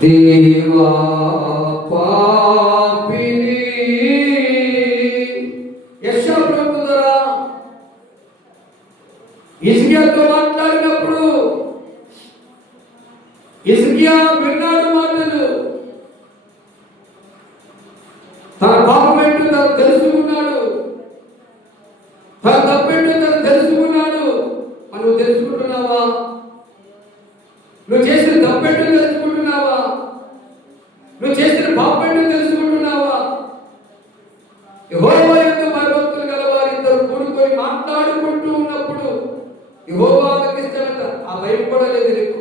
దేవా పాపిని. యశా ద్వారా ఇస్కియాతో మాట్లాడినప్పుడు ఇస్కియా విన్నాడు యెహోవా ఇష్టమట ఆ భయం కూడా లేదు నీకు.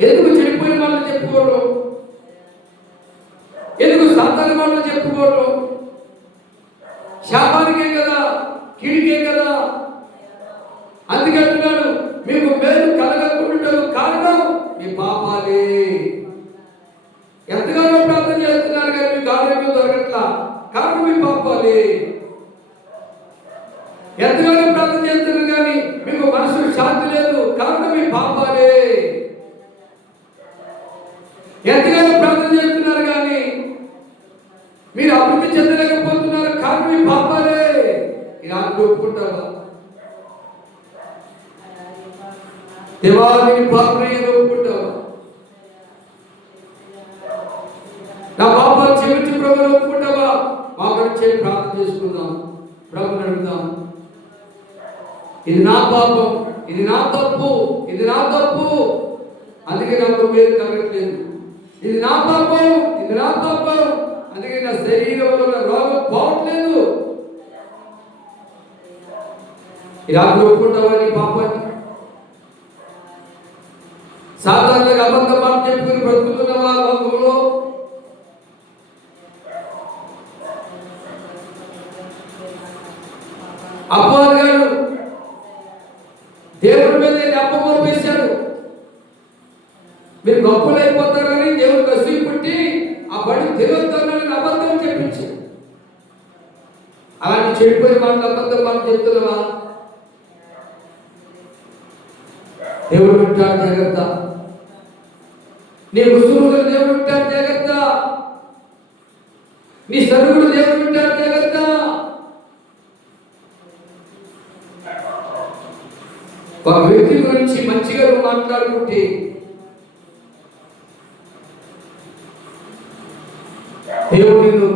ఎందుకు చెడిపోయిన వాళ్ళు చెప్పుకోవడం? ఎందుకు సాధారణ వాళ్ళు చెప్పుకోవడం? శాపానికే కదా కీడికే కదా. అందుకంటున్నాడు మీకు మేలు కలగకుండా కారణం మీ పాపాలే. ఎంతగానో ప్రార్థన చేస్తున్నారు కానీ మీకు ఆరోగ్యం దొరకట్లా. కారణం మీ పాపాలే. అభివృద్ధి చెందలేకపోతున్నారు కారణం మీ పాపాలే ఇలాంటి ఒప్పుకుంటావా? దేవాదిని పాపమే ఒప్పుకుంటావా? నా పాపాలు క్షమించి ప్రభు ఒప్పుకుంటావా? మా గురించి ప్రార్థన చేసుకుందాం. ప్రభుని అడుగుదాం. ఇది నా పాపం ఇది నా తప్పు ఇది నా తప్పు. అందుకే నాకు మేలు కలగట్లేదు. ఇది నా పాపం ఇది నా పాపం. అందుకే నా శరీరంలో ఉన్న రోగం పోవట్లేదు. రాత్రి ఒప్పుకుంటావా నీ పాపాన్ని? సాధారణంగా అబద్ధ మాట చెప్పుకుని బ్రతుకుతున్న లోకంలో అపవాది గారు దేవుడి మీద అప్పమోపేశాడు మీరు గొప్పలు అయిపోతారని దేవుడు కసి పుట్టి ఆ బడి తిరుగుతానని అబద్ధం అలాంటి చెడిపోయే మాటలు అబద్ధం మనం చెప్తున్నావా? దేవుడు వింటాడు జాగ్రత్త. నీ ముసుగులు దేవుడు వింటాడు జాగ్రత్త. నీ సరుగుడు దేవుడు వింటాడు జాగ్రత్త. ఒక వ్యక్తి గురించి మంచిగా నువ్వు మాట్లాడుకుంటే దేవుడు నిన్ను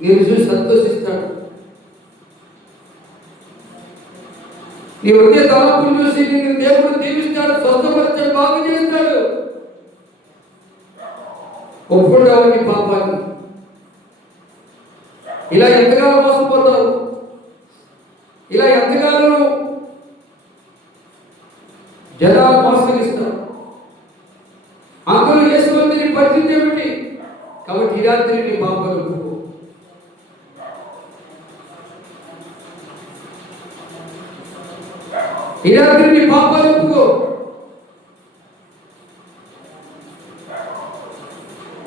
నేను చూసి సంతోషిస్తాడు. నీ ఒకే తలపులు చూసి నిన్ను దేవుడు దీవిస్తాడు స్వస్థపరిచాడు బాగు చేస్తాడు. ఒప్పుకుంటావు నీ పాపాన్ని? ఇలా ఎంతగా మోసపోతావు. ఇలా ఎంతగానో జనాలు మోసగిస్తావు. అందులో వేసుకుంటే నీ పరిస్థితి ఏమిటి? కాబట్టి ఈ రాత్రి నీ పాపాలు ఒప్పుకో ఈ రాత్రి నీ పాపాలు ఒప్పుకో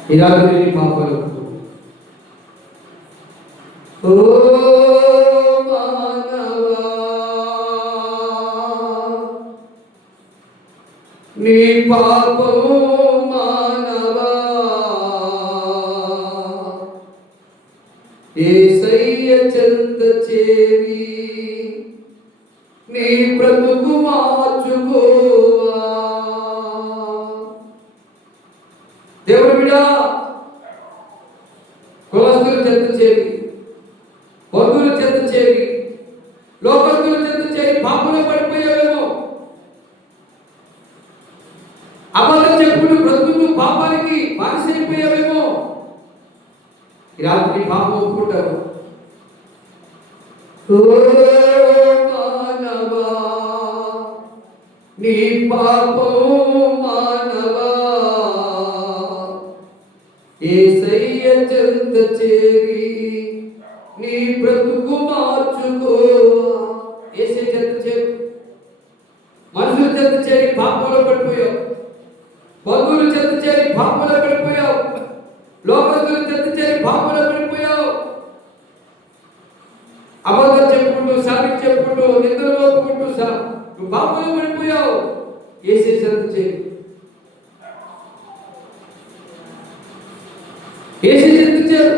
ఈ రాత్రి నీ పాపాలు ఒప్పుకో ఓ మానవా నీ పాపము మానవా ఏసయ్య చెంత చేరి నీ బ్రతుకు మార్చుకోవా. దేవుడు బిడా కులస్తుల చెంత చేరి బంధువుల చెంత చేరి లోకస్తుల చెంత చేరి పాపంలో పడిపోయావేమో. అబద్ధం చెప్పుడు బ్రతుకుతూ పాపానికి బానిసైపోయావేమో ఈ రాత్రి పాపం ఒప్పుకుంటారు. నీ పాపము మానవా ఏసయ్య చెంత చేరి నీ బ్రతుకు మార్చుకో. ఏసై చెంత చేరు మనుషుల చెంత చేరి పాపంలో పడిపోయావు. బంధువులు చెంత చేరి పాపంలో పడిపోయావు. లోకస్తుల చెంత పాపలో పడిపోయావు. అబద్ధం చెప్పుకుంటూ సాగి చెప్పుకుంటూ నిద్రలు ఒప్పుకుంటూ సా నువ్వు పాపలో పడిపోయావు. ఏసే శ్రద్ధ చేయి. ఏసీ చింతించారు